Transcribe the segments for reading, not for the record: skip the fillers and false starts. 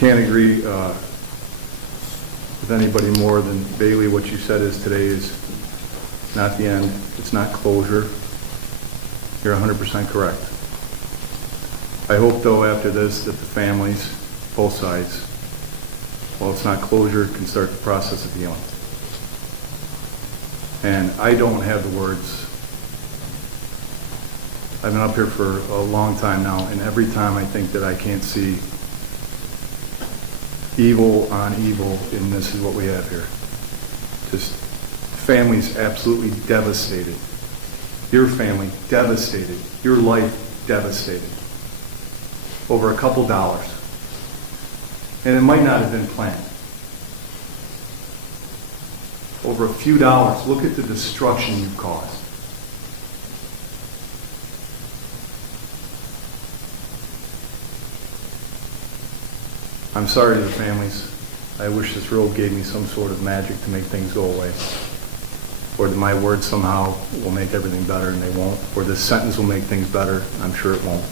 can't agree with anybody more than Bailey. What you said is today is not the end. It's not closure. You're 100% correct. I hope, though, after this that the families, both sides, while it's not closure, can start the process of healing. And I don't have the words. I've been up here for a long time now, and every time I think that I can't see evil on evil, and this is what we have here. Just families absolutely devastated. Your family devastated. Your life devastated. Over a couple dollars. And it might not have been planned. Over a few dollars. Look at the destruction you've caused. I'm sorry to the families. I wish this road gave me some sort of magic to make things go away. Or that my words somehow will make everything better, and they won't. Or this sentence will make things better. I'm sure it won't.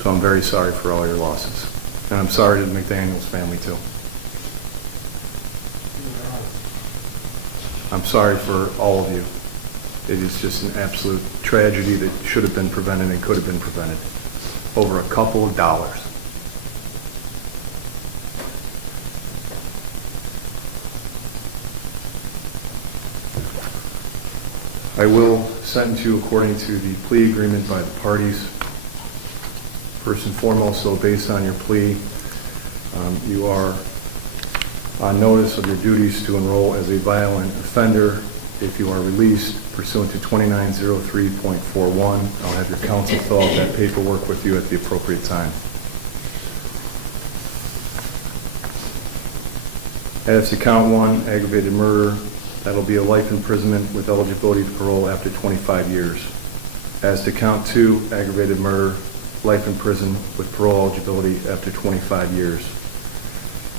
So I'm very sorry for all your losses. And I'm sorry to the McDaniel's family too. I'm sorry for all of you. It is just an absolute tragedy that should have been prevented and could have been prevented. Over a couple of dollars. I will sentence you according to the plea agreement by the parties. First and foremost, so based on your plea, you are on notice of your duties to enroll as a violent offender if you are released pursuant to 2903.41. I'll have your counsel fill out that paperwork with you at the appropriate time. As to count 1, aggravated murder, that'll be a life imprisonment with eligibility to parole after 25 years. As to count 2, aggravated murder, life in prison with parole eligibility after 25 years.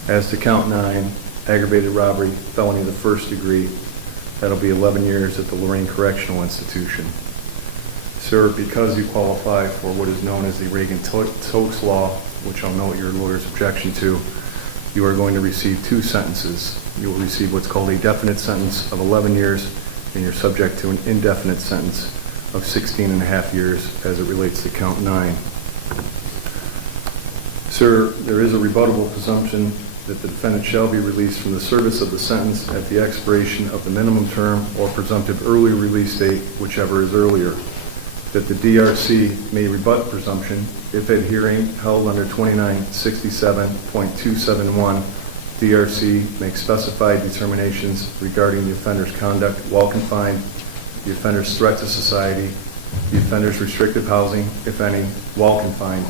As to count 9, aggravated robbery, felony of the first degree, that'll be 11 years at the Lorraine Correctional Institution. Sir, because you qualify for what is known as the Reagan-Tokes Law, which I'll note your lawyer's objection to, you are going to receive 2 sentences. You will receive what's called a definite sentence of 11 years, and you're subject to an indefinite sentence of 16 and a half years as it relates to count 9. Sir, there is a rebuttable presumption that the defendant shall be released from the service of the sentence at the expiration of the minimum term or presumptive early release date, whichever is earlier. That the DRC may rebut presumption if at hearing held under 2967.271, DRC makes specified determinations regarding the offender's conduct while confined, the offender's threat to society, the offender's restrictive housing, if any, while confined,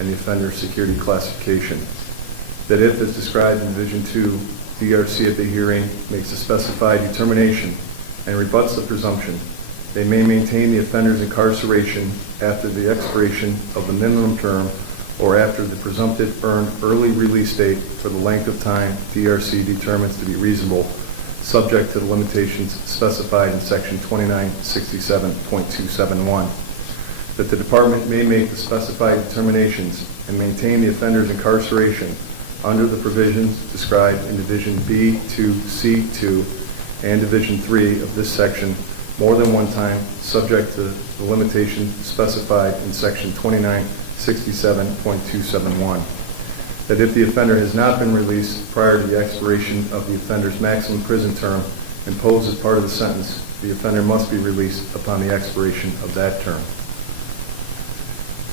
and the offender's security classification. That if, as described in Division 2, DRC at the hearing makes a specified determination and rebuts the presumption, they may maintain the offender's incarceration after the expiration of the minimum term or after the presumptive earned early release date for the length of time DRC determines to be reasonable, subject to the limitations specified in Section 2967.271. That the Department may make the specified determinations and maintain the offender's incarceration under the provisions described in Division B2C2 and Division 3 of this section more than one time, subject to the limitation specified in Section 2967.271. That if the offender has not been released prior to the expiration of the offender's maximum prison term imposed as part of the sentence, the offender must be released upon the expiration of that term.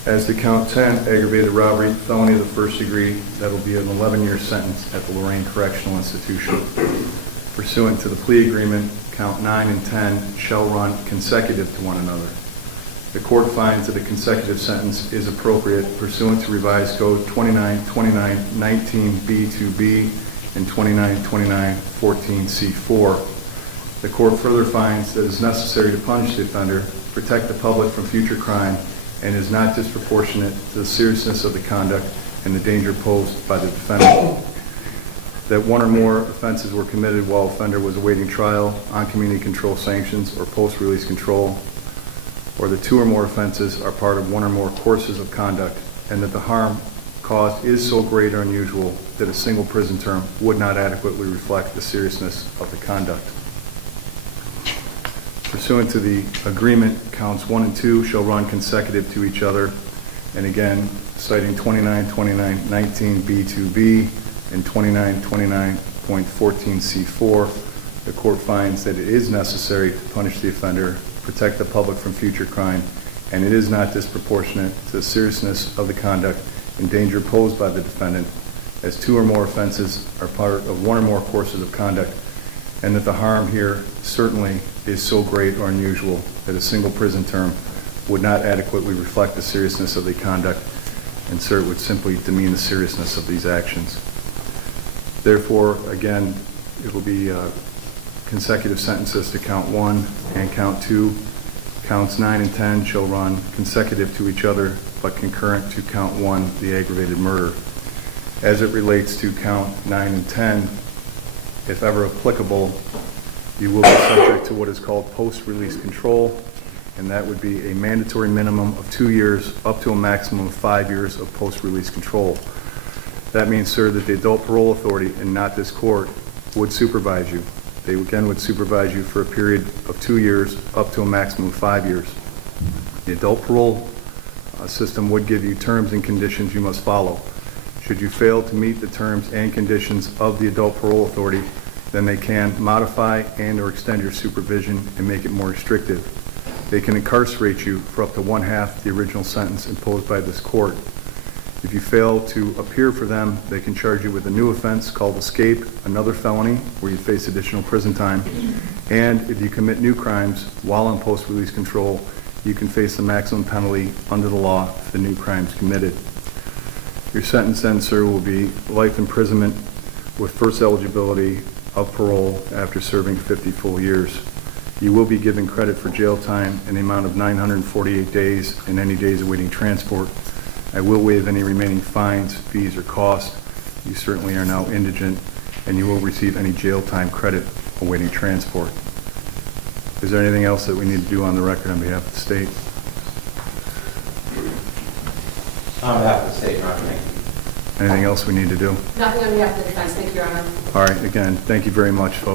As to count 10, aggravated robbery, felony of the first degree, that will be an 11-year sentence at the Lorraine Correctional Institution. Pursuant to the plea agreement, count 9 and 10 shall run consecutive to one another. The court finds that a consecutive sentence is appropriate pursuant to Revised Code 2929-19B2B and 2929-14C4. The court further finds that it is necessary to punish the offender, protect the public from future crime, and is not disproportionate to the seriousness of the conduct and the danger posed by the defendant. That one or more offenses were committed while offender was awaiting trial on community control sanctions or post-release control, or that 2 or more offenses are part of one or more courses of conduct and that the harm caused is so great or unusual that a single prison term would not adequately reflect the seriousness of the conduct. Pursuant to the agreement, counts 1 and 2 shall run consecutive to each other. And again, citing 2929.19b2b and 2929.14c4, the court finds that it is necessary to punish the offender, protect the public from future crime, and it is not disproportionate to the seriousness of the conduct and danger posed by the defendant, as 2 or more offenses are part of 1 or more courses of conduct, and that the harm here certainly is so great or unusual that a single prison term would not adequately reflect the seriousness of the conduct, and sir, it would simply demean the seriousness of these actions. Therefore, again, it will be consecutive sentences to count 1 and count 2. Counts 9 and 10 shall run consecutive to each other, but concurrent to count 1, the aggravated murder. As it relates to count 9 and 10, if ever applicable, you will be subject to what is called post-release control, and that would be a mandatory minimum of 2 years up to a maximum of 5 years of post-release control. That means, sir, that the adult parole authority and not this court would supervise you. They again would supervise you for a period of 2 years up to a maximum of 5 years. The adult parole system would give you terms and conditions you must follow. Should you fail to meet the terms and conditions of the adult parole authority, then they can modify and or extend your supervision and make it more restrictive. They can incarcerate you for up to 1/2 the original sentence imposed by this court. If you fail to appear for them, they can charge you with a new offense called escape, another felony where you face additional prison time. And if you commit new crimes while on post-release control, you can face the maximum penalty under the law for the new crimes committed. Your sentence then, sir, will be life imprisonment with first eligibility of parole after serving 50 full years. You will be given credit for jail time in the amount of 948 days and any days awaiting transport. I will waive any remaining fines, fees, or costs. You certainly are now indigent, and you will receive any jail time credit awaiting transport. Is there anything else that we need to do on the record on behalf of the state? On behalf of the state, Your Honor, thank you. Anything else we need to do? Nothing on behalf of the defense. Thank you, Your Honor. All right, again, thank you very much, folks.